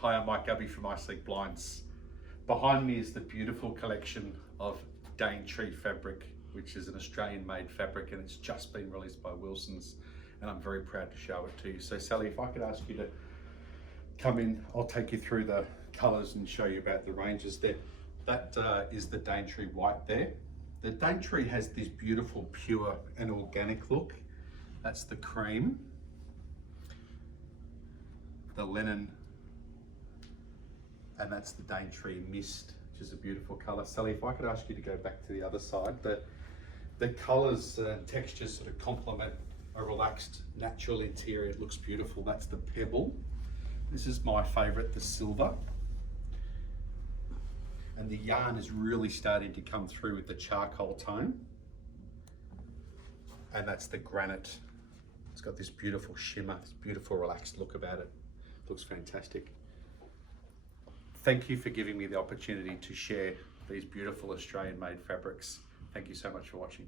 Hi, I'm Mike Gubby from Ice League Blinds. Behind me is the beautiful collection of Daintree fabric, which is an Australian made fabric, and it's just been released by Wilson's, and I'm very proud to show it to you. So Sally, if I could ask you to come in, I'll take you through the colours and show you about the ranges there. That is the Daintree white there. The Daintree has this beautiful pure and organic look. That's the cream, the linen, and that's the Daintree mist, which is a beautiful colour. Sally, if I could ask you to go back to the other side, the colours and textures sort of complement a relaxed, natural interior. It looks beautiful. That's the pebble. This is my favourite, the silver. And the yarn is really starting to come through with the charcoal tone. And that's the granite. It's got this beautiful shimmer, this beautiful relaxed look about it. Looks fantastic. Thank you for giving me the opportunity to share these beautiful Australian made fabrics. Thank you so much for watching.